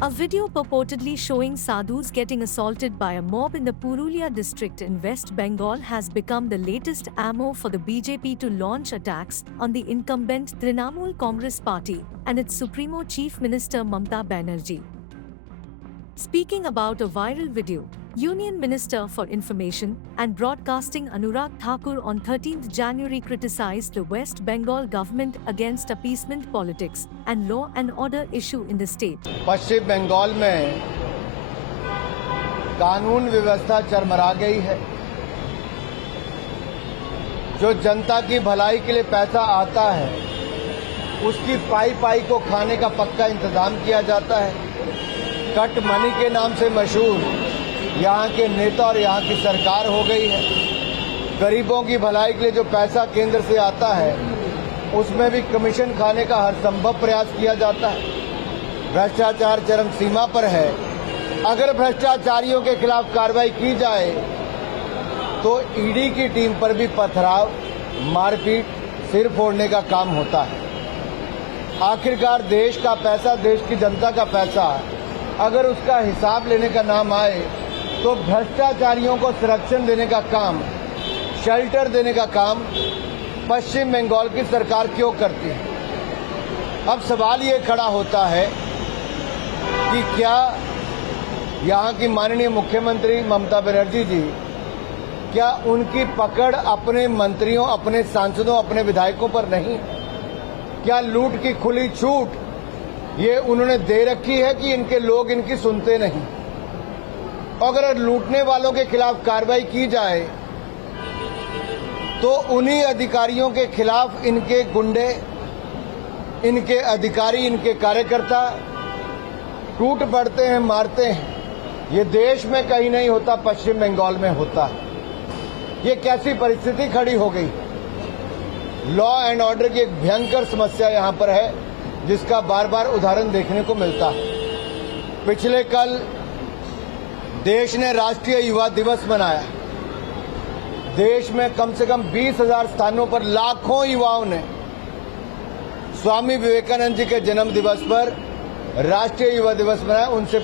A video purportedly showing sadhus getting assaulted by a mob in the Purulia district in West Bengal has become the latest ammo for the BJP to launch attacks on the incumbent Trinamool Congress party and its Supremo Chief Minister Mamata Banerjee. Speaking about a viral video, Union Minister for Information and Broadcasting Anurag Thakur on 13th January criticized the West Bengal government against appeasement politics and law and order issue in the state. पश्चिम बंगाल में कानून व्यवस्था चरमरा गई है। जो जनता की भलाई के लिए पैसा आता है, उसकी पाई पाई को खाने का पक्का इंतजाम किया जाता है। कट मनी के नाम से मशहूर यहाँ के नेता और यहाँ की सरकार हो गई है। गरीबों की भलाई के लिए जो पैसा केंद्र से आता है, उसमें भी कमीशन खाने का हर संभव प्रयास किया जाता है। भ्रष्टाचार चरम सीमा पर है। अगर भ्रष्टाचारियों के खिलाफ कार्रवाई की जाए तो ईडी की टीम पर भी पथराव, मारपीट, सिर फोड़ने का काम होता है। आखिरकार देश का पैसा, देश की जनता का पैसा अगर उसका हिसाब लेने का नाम आए तो भ्रष्टाचारियों को संरक्षण देने का काम, शेल्टर देने का काम पश्चिम बंगाल की सरकार क्यों करती है। अब सवाल ये खड़ा होता है कि क्या यहाँ की माननीय मुख्यमंत्री ममता बनर्जी जी, क्या उनकी पकड़ अपने मंत्रियों, अपने सांसदों, अपने विधायकों पर नहीं? क्या लूट की खुली छूट ये उन्होंने दे रखी है कि इनके लोग इनकी सुनते नहीं? अगर लूटने वालों के खिलाफ कार्रवाई की जाए तो उन्हीं अधिकारियों के खिलाफ इनके गुंडे, इनके अधिकारी, इनके कार्यकर्ता टूट पड़ते हैं, मारते हैं। ये देश में कहीं नहीं होता, पश्चिम बंगाल में होता है। ये कैसी परिस्थिति खड़ी हो गई? लॉ एंड ऑर्डर की एक भयंकर समस्या यहां पर है, जिसका बार बार उदाहरण देखने को मिलता है। पिछले कल देश ने राष्ट्रीय युवा दिवस मनाया। देश में कम से कम 20,000 स्थानों पर लाखों युवाओं ने स्वामी विवेकानंद जी के जन्म दिवस पर राष्ट्रीय युवा दिवस मनाया। उनसे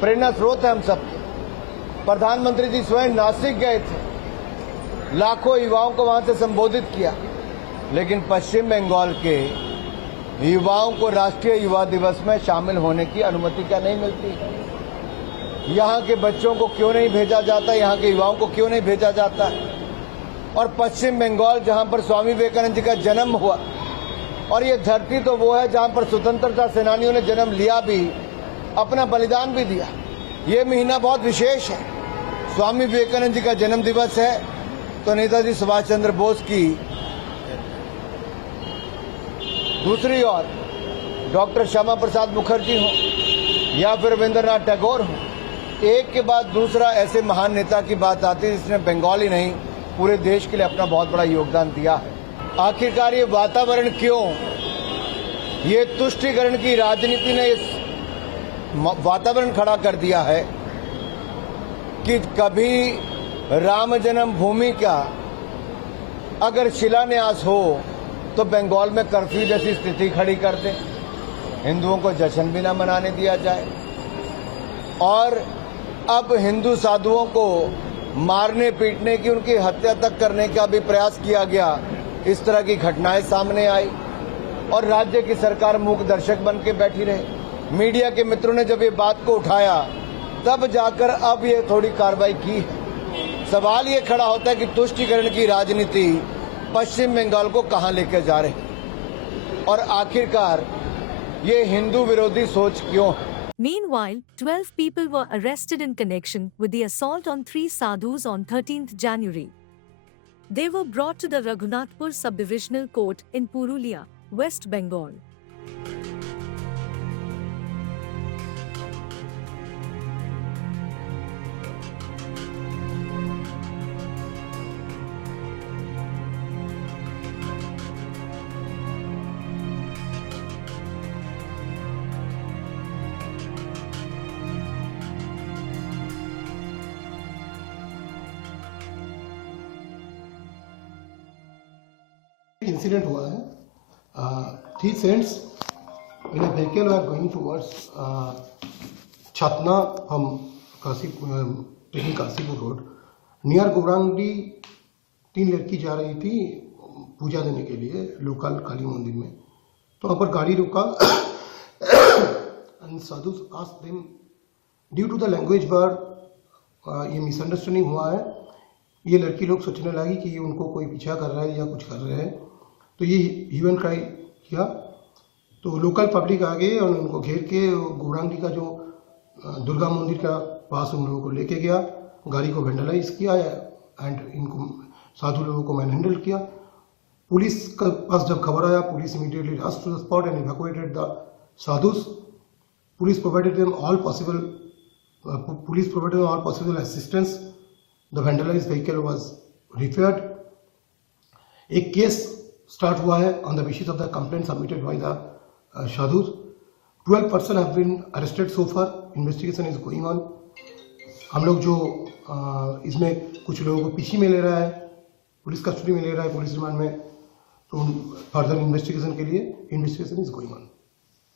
प्रेरणा स्रोत है हम सबके। प्रधानमंत्री जी स्वयं नासिक गए थे, लाखों युवाओं को वहां से संबोधित किया। लेकिन पश्चिम बंगाल के युवाओं को राष्ट्रीय युवा दिवस में शामिल होने की अनुमति क्या नहीं मिलती? यहाँ के बच्चों को क्यों नहीं भेजा जाता? यहाँ के युवाओं को क्यों नहीं भेजा जाता? और पश्चिम बंगाल जहाँ पर स्वामी विवेकानंद जी का जन्म हुआ, और ये धरती तो वो है जहाँ पर स्वतंत्रता सेनानियों ने जन्म लिया भी, अपना बलिदान भी दिया। ये महीना बहुत विशेष है। स्वामी विवेकानंद जी का जन्म दिवस है तो नेताजी सुभाष चंद्र बोस की, दूसरी ओर डॉक्टर श्यामा प्रसाद मुखर्जी हो या फिर रविंद्रनाथ टैगोर हो, एक के बाद दूसरा ऐसे महान नेता की बात आती है जिसने बंगाल ही नहीं पूरे देश के लिए अपना बहुत बड़ा योगदान दिया है। आखिरकार ये वातावरण क्यों? ये तुष्टीकरण की राजनीति ने इस वातावरण खड़ा कर दिया है कि कभी राम जन्मभूमि का अगर शिलान्यास हो तो बंगाल में कर्फ्यू जैसी स्थिति खड़ी कर दें, हिंदुओं को जश्न भी न मनाने दिया जाए, और अब हिंदू साधुओं को मारने पीटने की, उनकी हत्या तक करने का भी प्रयास किया गया। इस तरह की घटनाएं सामने आई और राज्य की सरकार मूक दर्शक बन के बैठी रही। मीडिया के मित्रों ने जब ये बात को उठाया तब जाकर अब ये थोड़ी कार्रवाई की है। सवाल ये खड़ा होता है कि तुष्टीकरण की राजनीति पश्चिम बंगाल को कहां लेकर जा रही है और आखिरकार ये हिंदू विरोधी सोच क्यों है? Meanwhile, 12 people were arrested in connection with the assault on 3 sadhus on 13th January. They were brought to the Raghunathpur Subdivisional Court in Purulia, West Bengal. Incident हुआ है। 3 cents In a vehicle, we are going towards Chatna from taking Kasipur road. Near Gourangdi, 3 लड़की जा रही थी पूजा देने के लिए local काली मंदिर में, तो वहाँ पर गाड़ी रुका and sadhus asked them, due to the language bar ये मिसअंडरस्टैंडिंग हुआ है, ये लड़की लोग सोचने लगी कि ये उनको कोई पीछा कर रहा है या कुछ कर रहे हैं, तो ये ह्यू एंड क्राई किया। तो लोकल पब्लिक आ गए और उनको घेर के गौरांगी का जो दुर्गा मंदिर का पास उन लोगों को लेके गया, गाड़ी को वेंडलाइज किया एंड इनको साधु लोगों को मैन हैंडल किया। पुलिस का पास जब खबर आया, police immediately rush to the spot and evacuated the sadhus. Police provided them all possible assistance. The vandalized vehicle was repaired. एक केस स्टार्ट हुआ है on the basis of the complaint submitted by the sadhus. 12 persons have been arrested so far. Investigation is going on. हम लोग जो इसमें कुछ लोगों को पीछे में ले रहा है, पुलिस कस्टडी में ले रहा है, पुलिस रिमांड में, तो फर्दर इन्वेस्टिगेशन के लिए investigation is going on.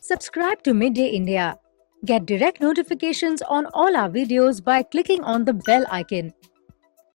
Subscribe to Midday India. Get direct notifications on all our videos by clicking on the bell icon.